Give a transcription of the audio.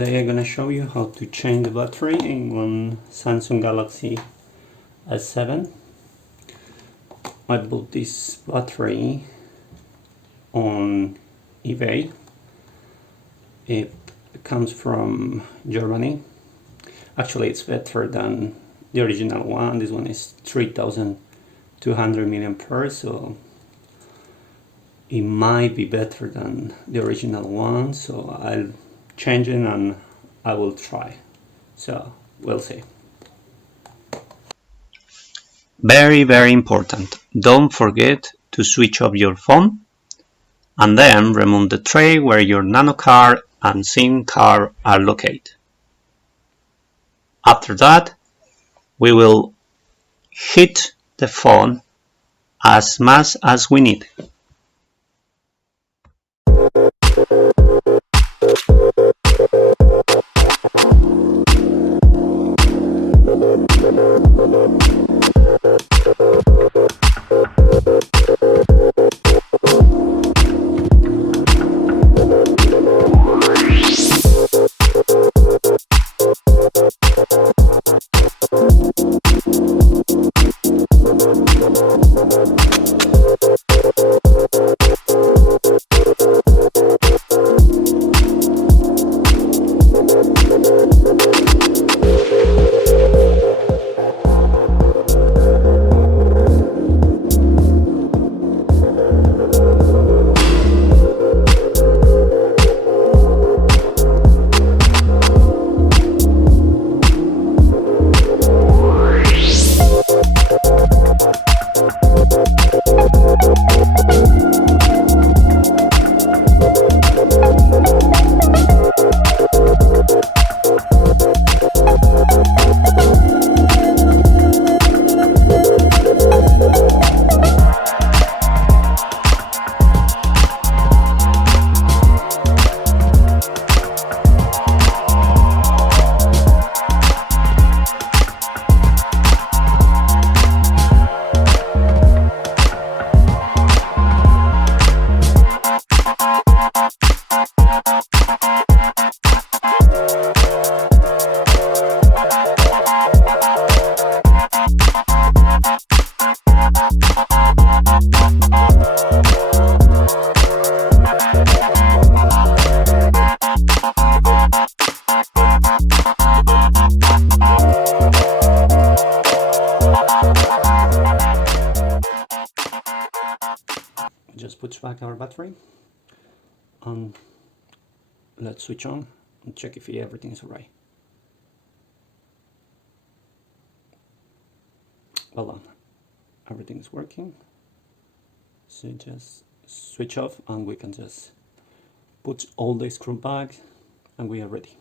Today I'm gonna show you how to change the battery in one Samsung Galaxy S7. I bought this battery on eBay. It comes from Germany. Actually, it's better than the original one. This one is 3200 milliampere, so it might be better than the original one, so I'll change it and I will try. So we'll see. Very important. Don't forget to switch off your phone and then remove the tray where your nano card and SIM card are located. After that, we will hit the phone as much as we need. Just put back our battery and let's switch on and check if everything is alright. Well done, everything is working. So just switch off and we can just put all the screw back and we are ready.